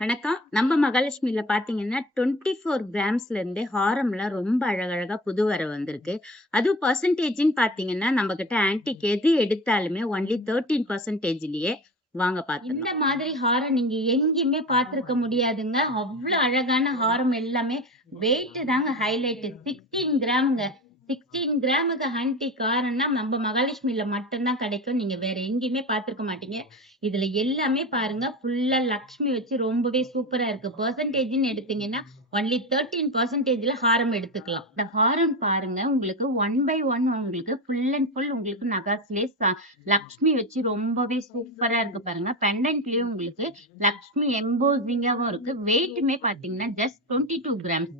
வணக்கம். நம்ம மகாலட்சுமில பாத்தீங்கன்னா 24 கிராம்ஸ்ல இருந்து ஹாரம்லாம் ரொம்ப அழகழகா புது வரவு வந்திருக்கு. அதுவும் பெர்சன்டேஜ்ன்னு பாத்தீங்கன்னா நம்ம கிட்ட ஆன்டிக் எது எடுத்தாலுமே ஒன்லி 13%லயே வாங்க பாத்துக்கலாம். இந்த மாதிரி ஹாரம் நீங்க எங்கேயுமே பார்த்திருக்க முடியாதுங்க. அவ்வளவு அழகான ஹாரம் எல்லாமே வெயிட் தாங்க ஹைலைட். 16 கிராம்ங்க. 16 கிராமுக்கு ஆன்டிக் ஹாரம்னா நம்ம மகாலட்சுமில மட்டும் தான் கிடைக்கும். நீங்க வேற எங்கேயுமே பார்த்திருக்க மாட்டீங்க. இதுல எல்லாமே பாருங்க ஃபுல்லா லக்ஷ்மி வச்சு ரொம்பவே சூப்பரா இருக்கு. பெர்சன்டேஜ்ன்னு எடுத்தீங்கன்னா ஒன்லி 13%ல ஹாரம் எடுத்துக்கலாம். இந்த ஹாரம் பாருங்க உங்களுக்கு ஒன் பை ஒன் உங்களுக்கு ஃபுல் அண்ட் ஃபுல் உங்களுக்கு நகாஸ்லயே லக்ஷ்மி வச்சு ரொம்பவே சூப்பரா இருக்கு பாருங்க. பெண்டன்ட்லயும் உங்களுக்கு லக்ஷ்மி எம்போசிங்காவும் இருக்கு. வெயிட்டுமே பாத்தீங்கன்னா ஜஸ்ட் 22 கிராம்ஸ்.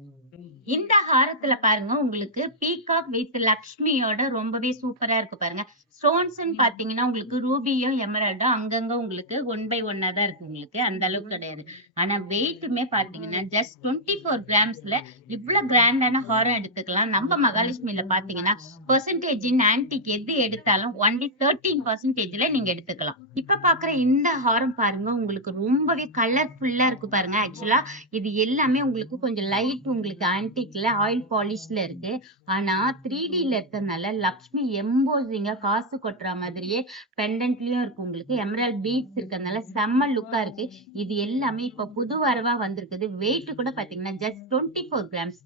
இந்த ஹாரத்துல பாருங்க உங்களுக்கு பீகாக் வித் லக்ஷ்மியோட ரொம்பவே சூப்பரா இருக்கு பாருங்க. ஸ்டோன்ஸ்ன்னு பாத்தீங்கன்னா உங்களுக்கு ரூபியும் எமரால்டும் அங்கங்க உங்களுக்கு ஒன் பை ஒன்னா தான் இருக்கு. உங்களுக்கு அந்த அளவுக்கு கிடையாது. ஆனா வெயிட்டுமே பாத்தீங்கன்னா ஜஸ்ட் 24 கிராம்ஸ்ல இவ்வளவு கிராண்டான ஹாரம் எடுத்துக்கலாம். நம்ம மகாலட்சுமில பாத்தீங்கன்னா பெர்சன்டேஜ் ஆன்டிக் எது எடுத்தாலும் ஒன்லி 13%ல நீங்க எடுத்துக்கலாம். இப்ப பாக்குற இந்த ஹாரம் பாருங்க உங்களுக்கு ரொம்பவே கலர்ஃபுல்லா இருக்கு பாருங்க. ஆக்சுவலா இது எல்லாமே உங்களுக்கு கொஞ்சம் லைட் உங்களுக்கு ஆன்டிக்ல ஆயில் பாலிஷ்ல இருக்கு. ஆனா 3Dல இருக்கறதுனால லக்ஷ்மி எம்போசிங்கா காசு கொட்டுற மாதிரியே பெண்டன்ட்லயும் இருக்கு. உங்களுக்கு எமரால்ட் பீட்ஸ் இருக்கறதுனால செம்ம லுக்கா இருக்கு. இது எல்லாமே இப்ப புது வரவா வந்திருக்குது. வெயிட் கூட பாத்தீங்கன்னா ஜஸ்ட் 24 கிராம்ஸ்.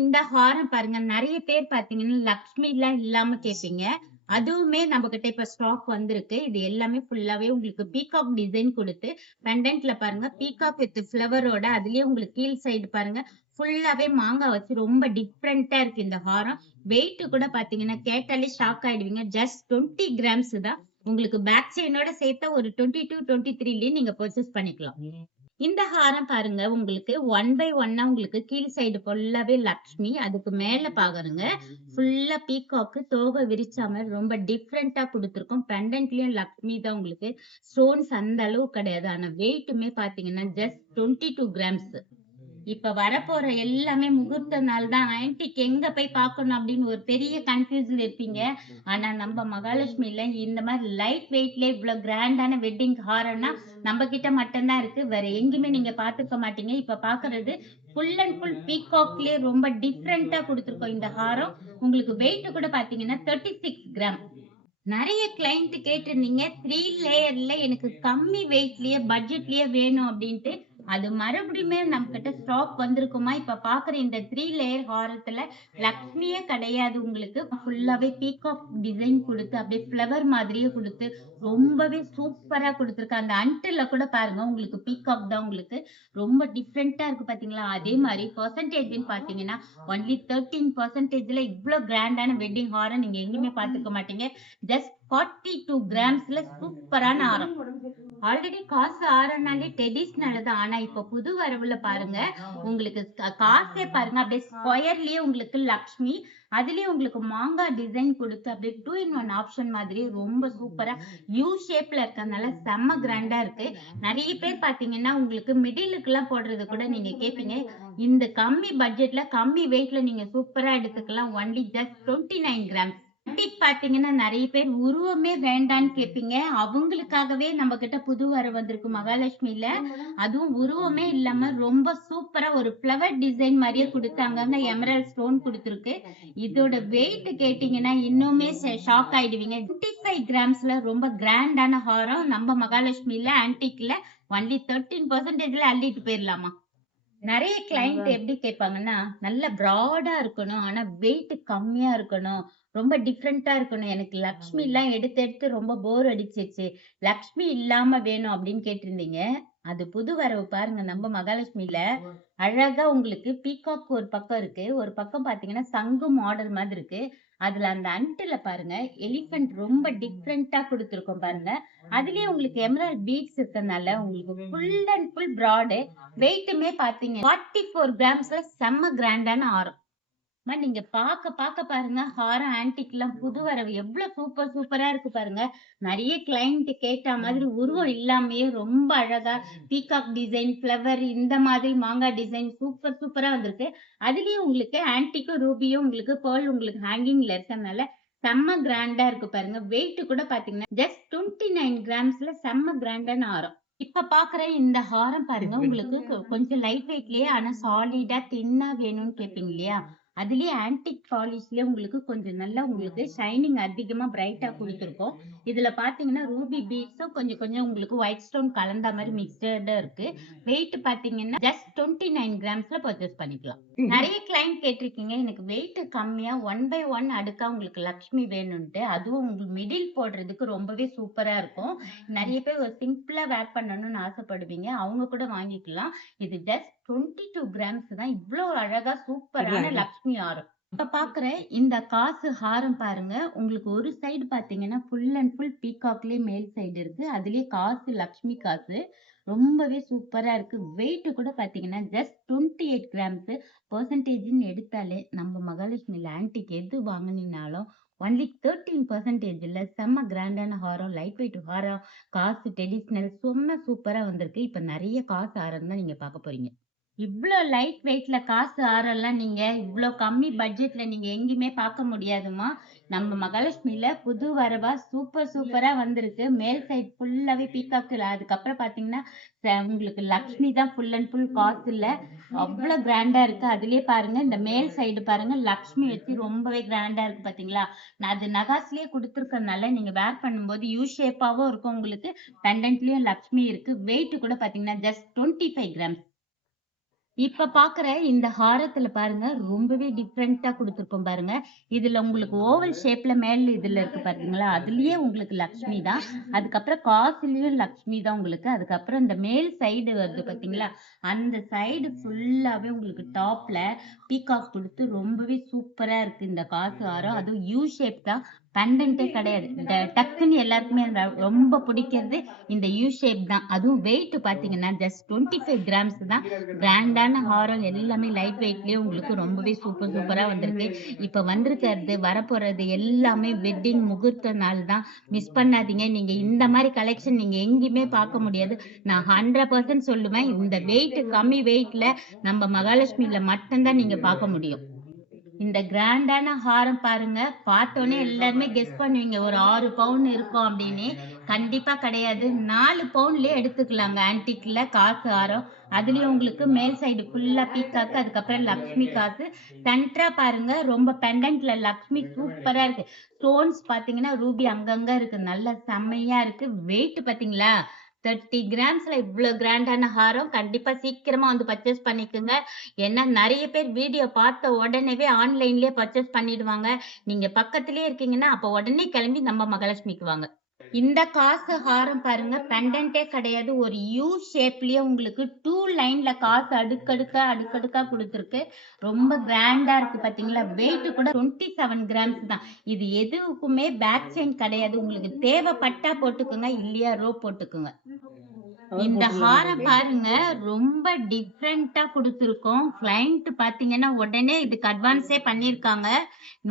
இந்த ஹாரம் பாருங்க நிறைய பேர் பாத்தீங்கன்னா லக்ஷ்மி எல்லாம் இல்லாம கேப்பீங்க. அதுவுமே நம்ம கிட்ட இப்ப ஸ்டாக் வந்திருக்கு. இது எல்லாமே ஃபுல்லாவே உங்களுக்கு பீகாக் டிசைன் கொடுத்து பெண்டன்ட்ல பாருங்க பீகாக் வித் ஃபிளவரோட அதுலயே உங்களுக்கு கீழ் சைடு பாருங்க ஃபுல்லாவே மாங்காய் வச்சு ரொம்ப டிஃப்ரெண்டா இருக்கு இந்த ஹாரம். வெயிட் கூட பாத்தீங்கன்னா கேட்டாலே ஷாக் ஆயிடுவீங்க. ஜஸ்ட் 20 கிராம்ஸ் தான். உங்களுக்கு பேக் செயினோட சேர்த்தா ஒரு 22, 23லயே நீங்க பர்ச்சேஸ் பண்ணிக்கலாம். இந்த ஹாரம் பாருங்க உங்களுக்கு ஒன் பை ஒன்னா உங்களுக்கு கீழ் சைடு ஃபுல்லாவே லக்ஷ்மி, அதுக்கு மேல பாருங்க ஃபுல்லா பீகாக்கு தோகை விரிச்சா மாதிரி ரொம்ப டிஃப்ரெண்டா கொடுத்துருக்கோம். பெண்டன்ட்லயும் லக்ஷ்மி தான் உங்களுக்கு. ஸ்டோன்ஸ் அந்த அளவு கிடையாது. ஆனா வெயிட்டுமே பாத்தீங்கன்னா ஜஸ்ட் 22 கிராம்ஸ். இப்ப வரப்போற எல்லாமே முகூர்த்த நாள் தான். ஆன்டிக் எங்க போய் பார்க்கணும் அப்படின்னு ஒரு பெரிய கன்ஃபியூஸ்ல இருப்பீங்க. ஆனா நம்ம மகாலட்சுமில இந்த மாதிரி லைட் வெயிட்ல இவ்வளவு கிராண்டான வெட்டிங் ஹாரம்னா நம்ம கிட்ட மட்டும்தான் இருக்கு. வேற எங்கேயுமே நீங்க பாத்துக்க மாட்டீங்க. இப்ப பாக்குறது ஃபுல் அண்ட் ஃபுல் பீகாக்லயே ரொம்ப டிஃப்ரெண்டா கொடுத்துருக்கோம் இந்த ஹாரம். உங்களுக்கு வெயிட் கூட பாத்தீங்கன்னா 36 கிராம். நிறைய கிளைண்ட் கேட்டிருந்தீங்க 3 லேயர்ல எனக்கு கம்மி வெயிட்லயே பட்ஜெட்லயே வேணும் அப்படின்ட்டு. அது மறுபடியுமே நம்ம கிட்ட ஸ்டாக் வந்திருக்குமா. இப்ப பாக்குற இந்த 3 லேயர் ஹாரத்துல லக்ஷ்மியே கிடையாது. உங்களுக்கு ஃபுல்லாவே பீகாக் டிசைன் கொடுத்து அப்படியே ஃபிளவர் மாதிரியே கொடுத்து ரொம்பவே சூப்பரா கொடுத்துருக்கு. அந்த அன்டில்ல கூட பாருங்க உங்களுக்கு பீகாக் தான் உங்களுக்கு ரொம்ப டிஃப்ரெண்டா இருக்கு பாத்தீங்களா. அதே மாதிரி பெர்சன்டேஜ்ன்னு பாத்தீங்கன்னா ஒன்லி 13%ல இவ்வளவு கிராண்டான வெட்டிங் ஹாரம் நீங்க எங்கேயுமே பாத்துக்க மாட்டீங்க. ஜஸ்ட் 42 கிராம்ஸ்ல சூப்பரான ஆரம். ஆல்ரெடி காசு ஆறனாலே டெடிஸ்னால தான். ஆனா இப்ப புது வரவுல பாருங்க உங்களுக்கு காசே பாருங்க அப்படியே ஸ்கொயர்லயே உங்களுக்கு லக்ஷ்மி, அதுலயே உங்களுக்கு மாங்காய் டிசைன் கொடுத்து அப்படியே 2 in 1 ஆப்ஷன் மாதிரி ரொம்ப சூப்பரா யூ ஷேப்ல இருக்கறதுனால செம்ம கிராண்டா இருக்கு. நிறைய பேர் பாத்தீங்கன்னா உங்களுக்கு மிடிலுக்கு எல்லாம் போடுறது கூட நீங்க கேப்பீங்க. இந்த கம்மி பட்ஜெட்ல கம்மி வெயிட்ல நீங்க சூப்பரா எடுத்துக்கலாம். Only just 29 grams. ஆன்டிக் பாத்தீங்கன்னா நிறைய பேர் உருவமே வேண்டான்னு கேப்பீங்க. அவங்களுக்காகவே நம்ம கிட்ட புது வரவு வந்திருக்கு மகாலட்சுமில. அதுவும் உருவமே இல்லாம ரொம்ப சூப்பரா ஒரு ஃபிளவர் டிசைன் மாதிரியே கொடுத்தாங்க. எமரல்ட் ஸ்டோன் கொடுத்துருக்கு. இதோட வெயிட் கேட்டீங்கன்னா இன்னுமே ஷாக் ஆயிடுவீங்க. 25 கிராம்ஸ்ல ரொம்ப கிராண்டான ஹாரம் நம்ம மகாலட்சுமில ஆன்டிக்ல ஒன்லி 13%ல அள்ளிட்டு போயிடலாமா. நிறைய கிளைண்ட் எப்படி கேட்பாங்கன்னா நல்ல பிராடா இருக்கணும், ஆனா வெயிட் கம்மியா இருக்கணும், ரொம்ப டிஃப்ரெண்டா இருக்கணும், எனக்கு லக்ஷ்மி எல்லாம் எடுத்து எடுத்து ரொம்ப போர் அடிச்சிருச்சு, லக்ஷ்மி இல்லாம வேணும் அப்படின்னு கேட்டிருந்தீங்க. அது புது வரவு பாருங்க நம்ம மகாலட்சுமில அழகா உங்களுக்கு பீகாக் ஒரு பக்கம் இருக்கு, ஒரு பக்கம் பாத்தீங்கன்னா சங்கு மாடல் மாதிரி இருக்கு. அதுல அந்த அன்ட்டுல பாருங்க எலிபென்ட் ரொம்ப டிஃப்ரெண்டா கொடுத்துருக்கோம் பாருங்க. அதுலயே உங்களுக்கு எமரால்ட் பீட்ஸ் இருக்கறதுனால உங்களுக்கு ஃபுல் அண்ட் ஃபுல் பிராடு. வெயிட்டுமே பாத்தீங்க 44 கிராம்ஸ்ல செம்ம கிராண்டான ஆரம். நீங்க பாக்க பாருங்க ஹாரம் ஆன்டிக் எல்லாம் புது வரவு எவ்வளவு சூப்பரா இருக்கு பாருங்க. நிறைய கிளைண்ட் கேட்ட மாதிரி உருவம் இல்லாமயே ரொம்ப அழகா பீகாக் டிசைன், ஃபிளவர், இந்த மாதிரி மாங்காய் டிசைன் சூப்பரா வந்திருக்கு. அதுலயும் உங்களுக்கு ஆன்டிக்கும் ரூபியும் உங்களுக்கு பேர்ல் உங்களுக்கு ஹேங்கிங்ல இருக்கறதுனால செம்ம கிராண்டா இருக்கு பாருங்க. வெயிட் கூட பாத்தீங்கன்னா ஜஸ்ட் 29 கிராம்ஸ்ல செம்ம கிராண்டான ஆரம். இப்ப பாக்குற இந்த ஹாரம் பாருங்க உங்களுக்கு கொஞ்சம் லைட் வெயிட்லயே ஆனா சாலிடா தின்னா வேணும்னு கேப்பீங்க இல்லையா? அதுலயே ஆன்டிக் பாலிஷ்லயே உங்களுக்கு கொஞ்சம் நல்லா உங்களுக்கு ஷைனிங் அதிகமா பிரைட்டா குடுத்துருக்கோம். இதுல பாத்தீங்கன்னா ரூபி பீட்ஸும் கொஞ்சம் கொஞ்சம் உங்களுக்கு ஒயிட் ஸ்டோன் கலந்த மாரி மிக்ஸ்டடா இருக்கு. வெயிட் பாத்தீங்கன்னா ஜஸ்ட் 29 கிராம்ஸ்ல பர்ச்சேஸ் பண்ணிக்கலாம். நெறைய கிளையண்ட் கேட்டிருக்கீங்க எனக்கு வெயிட் கம்மியா 1 பை 1 அடுக்கா உங்களுக்கு லக்ஷ்மி வேணும்ன்ட்டு. அதுவும் உங்களுக்கு மிடில் போடுறதுக்கு ரொம்பவே சூப்பரா இருக்கும். நெறைய பேர் ஒரு சிம்பிளா வேர் பண்ணணும்னு ஆசைப்படுவீங்க. அவங்க கூட வாங்கிக்கலாம். இது ஜஸ்ட் 22 கிராம்ஸ் தான். இவ்ளோ அழகா சூப்பரான லக்ஷ்மி ஹாரம். இப்ப பாக்குற இந்த காசு ஹாரம் பாருங்க. உங்களுக்கு ஒரு சைடு பாத்தீங்கன்னா ஃபுல் அண்ட் ஃபுல் பீகாக்லயே மேல் சைடு இருக்கு. அதுலயே காசு லக்ஷ்மி காசு. ரொம்பவே சூப்பரா இருக்கு. வெயிட் கூட பாத்தீங்கன்னா ஜஸ்ட் 28 கிராம்ஸ். பெர்சன்டேஜ்ன்னு எடுத்தாலே நம்ம மகாலட்சுமில ஆன்டிக் எது வாங்குனீங்கனாலும் ஒன்லி 13% செம்ம கிராண்டான ஹாரம், லைட் வெயிட் ஹாரம், காசு ட்ரெடிஷனல் செம்ம சூப்பரா வந்திருக்கு. இப்ப நெறைய காசு ஹாரம் தான் நீங்க பார்க்க போறீங்க. இவ்ளோ லைட் வெயிட்ல காசு ஹாரம்லாம் நீங்க இவ்ளோ கம்மி பட்ஜெட்ல நீங்க எங்கேயுமே பார்க்க முடியாதும்மா. நம்ம மகாலட்சுமில புது வரவா சூப்பரா வந்திருக்கு. மேல் சைடு ஃபுல்லாவே பீகாக்ல அதுக்கப்புறம் பார்த்தீங்கன்னா, உங்களுக்கு லக்ஷ்மி தான் ஃபுல் அண்ட் ஃபுல் காசுல. அவ்ளோ கிராண்டா இருக்கு. அதிலயே பாருங்க இந்த மேல் சைடு பாருங்க லக்ஷ்மி வச்சு ரொம்பவே கிராண்டா இருக்கு பார்த்தீங்களா? நான் அது நகாஸ்லயே குடுத்துருக்கறனால நீங்க வேர் பண்ணும்போது யூ ஷேப்பாவும் இருக்கும் உங்களுக்கு. பெண்டன்ட்லயும் லக்ஷ்மி இருக்கு. வெயிட் கூட பார்த்தீங்கன்னா ஜஸ்ட் 25 கிராம்ஸ். இப்ப பாக்குற இந்த ஹாரத்துல பாருங்க ரொம்பவே டிஃப்ரெண்டா குடுத்துருக்கோம் பாருங்க. இதுல உங்களுக்கு ஓவல் ஷேப்ல மேல இதுல இருக்கு பாத்தீங்களா? அதுலயே உங்களுக்கு லக்ஷ்மி தான். அதுக்கப்புறம் காசுலயும் லக்ஷ்மி தான் உங்களுக்கு. அதுக்கப்புறம் இந்த மேல் சைடு வருது பாத்தீங்களா? அந்த சைடு ஃபுல்லாவே உங்களுக்கு டாப்ல பீகாக் குடுத்து ரொம்பவே சூப்பரா இருக்கு இந்த காசு ஹாரம். அதுவும் யூ ஷேப் தான். பெண்டன்ட்டே கிடையாது. இந்த டக்குன்னு எல்லாருக்குமே ரொம்ப பிடிக்கிறது இந்த யூ ஷேப் தான். அதுவும் வெயிட் பாத்தீங்கன்னா ஜஸ்ட் 25 கிராம்ஸ் தான். கிராண்டான ஹாரம் எல்லாமே லைட் வெயிட்லயே உங்களுக்கு ரொம்பவே சூப்பரா வந்திருக்கு. இப்ப வந்திருக்கிறது வரப்போறது எல்லாமே வெட்டிங் முகூர்த்த நாள் தான். மிஸ் பண்ணாதீங்க. நீங்க இந்த மாதிரி கலெக்ஷன் நீங்க எங்கேயுமே பார்க்க முடியாது. நான் 100% சொல்லுவேன். இந்த வெயிட் கம்மி வெயிட்ல நம்ம மகாலட்சுமில மட்டும்தான் நீங்க பார்க்க முடியும். இந்த கிராண்டான ஹாரம் பாருங்க. பார்த்தோனே எல்லாருமே கெஸ் பண்ணுவீங்க ஒரு 6 பவுன் இருக்கும் அப்படின்னு. கண்டிப்பா கிடையாது. 4 பவுன்லயே எடுத்துக்கலாங்க ஆன்டிக்ல காசு ஹாரம். அதுலயும் உங்களுக்கு மேல் சைடு ஃபுல்லா பீகாக்கு அதுக்கப்புறம் லக்ஷ்மி காசு. சென்டரா பாருங்க ரொம்ப பெண்டன்ட்ல லக்ஷ்மி சூப்பரா இருக்கு. ஸ்டோன்ஸ் பாத்தீங்கன்னா ரூபி அங்கங்க இருக்கு. நல்ல செம்மையா இருக்கு. வெயிட் பாத்தீங்களா? 30 கிராம்ஸ்ல இவ்ளோ கிராண்டான ஹாரம். கண்டிப்பா சீக்கிரமா வந்து பர்ச்சேஸ் பண்ணிக்கோங்க. ஏன்னா நெறைய பேர் வீடியோ பார்த்த உடனேவே ஆன்லைன்லயே பர்ச்சேஸ் பண்ணிடுவாங்க. நீங்க பக்கத்திலேயே இருக்கீங்கன்னா, அப்ப உடனே கிளம்பி நம்ம மகாலட்சுமிக்கு வாங்க. இந்த காசு ஹாரம் பாருங்க பெண்டன்ட்டே கிடையாது. ஒரு யூ ஷேப்லயே உங்களுக்கு 2 லைன்ல காசு அடுக்கடுக்கா குடுத்துருக்கு. ரொம்ப கிராண்டா இருக்கு பாத்தீங்களா? வெயிட் கூட 27 கிராம்ஸ் தான். இது எதுக்குமே பேக் செயின் கிடையாது. உங்களுக்கு தேவைப்பட்டா போட்டுக்கோங்க. இல்லையா ரோப் போட்டுக்கோங்க. இந்த ஹாரம் பாருங்க ரொம்ப டிஃப்ரெண்டா குடுத்துருக்கோம். கிளையண்ட் பாத்தீங்கன்னா உடனே இதுக்கு அட்வான்ஸே பண்ணிருக்காங்க.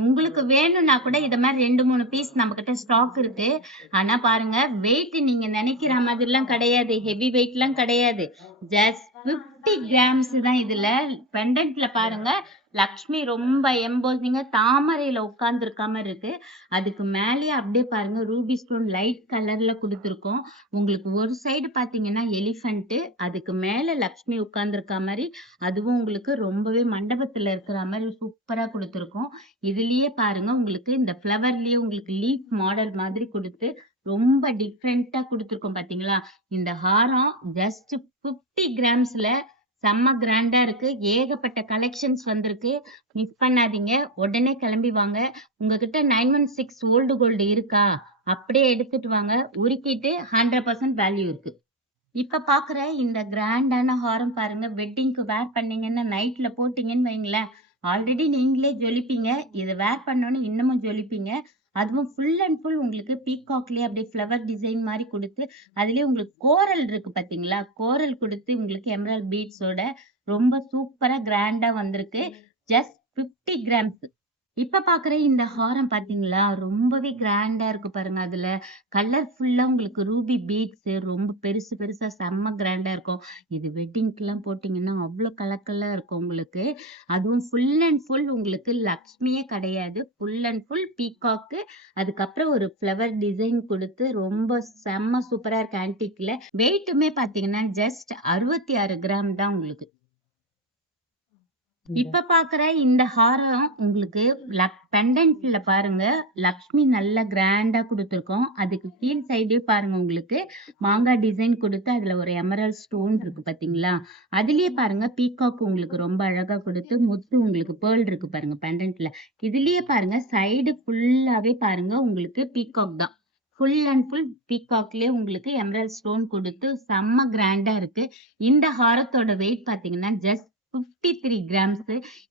உங்களுக்கு வேணும்னா கூட இத மாதிரி 2, 3 பீஸ் நம்ம கிட்ட ஸ்டாக் இருக்கு. ஆனா பாருங்க வெயிட் நீங்க நினைக்கிற மாதிரிலாம் கிடையாது. ஹெவி வெயிட்லாம் கிடையாது. ஜஸ்ட் 50 கிராம்ஸ் தான் இதுல. பெண்டன்ட்ல பாருங்க லக்ஷ்மி ரொம்ப எம்போசிங்கா தாமரையில உட்கார்ந்துருக்க மாதிரி இருக்கு. அதுக்கு மேலேயே அப்படியே பாருங்க ரூபி ஸ்டோன் லைட் கலர்ல குடுத்துருக்கோம். உங்களுக்கு ஒரு சைடு பாத்தீங்கன்னா எலிஃபண்ட், அதுக்கு மேல லக்ஷ்மி உட்கார்ந்துருக்க மாதிரி. அதுவும் உங்களுக்கு ரொம்பவே மண்டபத்துல இருக்கிற மாதிரி சூப்பரா கொடுத்துருக்கோம். இதுலயே பாருங்க உங்களுக்கு இந்த ஃப்ளவர்லயே உங்களுக்கு லீஃப் மாடல் மாதிரி கொடுத்து ரொம்ப டிஃப்ரெண்டா கொடுத்துருக்கோம் பாத்தீங்களா? இந்த ஹாரம் ஜஸ்ட் 50 கிராம்ஸ்ல செம்ம கிராண்டா இருக்கு. ஏகப்பட்ட கலெக்ஷன்ஸ் வந்திருக்கு. மிஸ் பண்ணாதீங்க. உடனே கிளம்பி வாங்க. உங்ககிட்ட 916 ஓல்டு கோல்டு இருக்கா? அப்படியே எடுத்துட்டு வாங்க. உருக்கிட்டு 100% வேல்யூ இருக்கு. இப்ப பாக்குற இந்த கிராண்டான ஹாரம் பாருங்க. வெட்டிங்க்கு வேர் பண்ணீங்கன்னா நைட்ல போட்டீங்கன்னு வைங்களேன், ஆல்ரெடி நீங்களே ஜொலிப்பீங்க. இத வேர் பண்ணோனே இன்னமும் ஜொலிப்பீங்க. அதுவும் ஃபுல் அண்ட் ஃபுல் உங்களுக்கு பீகாக்லயே அப்படியே ஃப்ளவர் டிசைன் மாரி குடுத்து, அதுலயே உங்களுக்கு கோரல் இருக்கு பாத்தீங்களா? கோரல் குடுத்து உங்களுக்கு எமரால்ட் பீட்ஸோட ரொம்ப சூப்பரா கிராண்டா வந்திருக்கு. Just 50 grams. இப்ப பாக்குற இந்த ஹாரம் பாத்தீங்களா? ரொம்பவே கிராண்டா இருக்கு பாருங்க. அதுல கலர்ஃபுல்லா உங்களுக்கு ரூபி பீட்ஸ் ரொம்ப பெருசு பெருசா செம்ம கிராண்டா இருக்கும். இது வெட்டிங்க்குலாம் போட்டீங்கன்னா, அவ்ளோ கலக்கலா இருக்கும் உங்களுக்கு. அதுவும் ஃபுல் அண்ட் ஃபுல் உங்களுக்கு லக்ஷ்மியே கிடையாது. Full and full peacock. அதுக்கப்புறம் ஒரு ஃப்ளவர் டிசைன் குடுத்து ரொம்ப செம்ம சூப்பரா இருக்கு ஆன்டிக்ல. வெயிட்டுமே பாத்தீங்கன்னா, ஜஸ்ட் 66 கிராம் தான் உங்களுக்கு. இப்ப பாக்குற இந்த ஹாரம் உங்களுக்கு பெண்டன்ட்ல பாருங்க லக்ஷ்மி நல்லா கிராண்டா குடுத்துருக்கோம். அதுக்கு கீழ் சைடே பாருங்க உங்களுக்கு மாங்காய் டிசைன் குடுத்து அதுல ஒரு எமரல்ட் ஸ்டோன் இருக்கு பாத்தீங்களா? அதுலயே பாருங்க பீகாக் உங்களுக்கு ரொம்ப அழகா குடுத்து முத்து உங்களுக்கு பேர்ல் இருக்கு பாருங்க பெண்டன்ட்ல. இதுலயே பாருங்க சைடு ஃபுல்லாவே பாருங்க உங்களுக்கு பீகாக் தான். ஃபுல் அண்ட் ஃபுல் பீகாக்லயே உங்களுக்கு எமரல்ட் ஸ்டோன் குடுத்து செம்ம கிராண்டா இருக்கு. இந்த ஹாரத்தோட வெயிட் பாத்தீங்கன்னா ஜஸ்ட் 53 கிராம்ஸ்.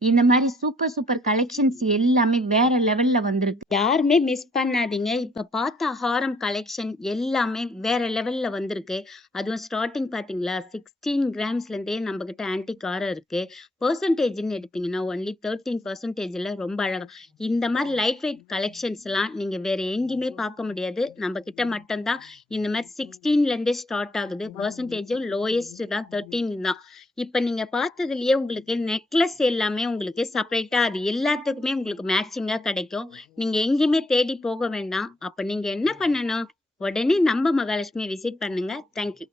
இந்த மாதிரி சூப்பர் சூப்பர் கலெக்ஷன்ஸ் எல்லாமே வேற லெவல்ல வந்திருக்கு. யாருமே மிஸ் பண்ணாதீங்க. இப்ப பார்த்த ஹாரம் கலெக்ஷன் எல்லாமே வேற லெவல்ல வந்திருக்கு. அதுவும் ஸ்டார்டிங் பாத்தீங்களா 16 கிராம்ஸ்ல இருந்தே நம்ம கிட்ட ஆன்டிக் ஹாரம் இருக்கு. பெர்சன்டேஜ்னு எடுத்தீங்கன்னா ஒன்லி 13%ல ரொம்ப அழகா இந்த மாதிரி லைட் வெயிட் கலெக்ஷன்ஸ் எல்லாம் நீங்க வேற எங்கேயுமே பார்க்க முடியாது. நம்ம கிட்ட மட்டும்தான் இந்த மாதிரி 16ல இருந்தே ஸ்டார்ட் ஆகுது. பெர்சன்டேஜும் லோயஸ்ட் தான் 13 தான். இப்ப நீங்க பார்த்ததுலயே உங்களுக்கு நெக்லஸ் எல்லாமே உங்களுக்கு செப்பரேட்டா அது எல்லாத்துக்குமே உங்களுக்கு மேட்சிங்கா கிடைக்கும். நீங்க எங்கேயுமே தேடி போக வேண்டாம். அப்ப நீங்க என்ன பண்ணணும்? உடனே நம்ம மகாலட்சுமி விசிட் பண்ணுங்க. தேங்க்யூ.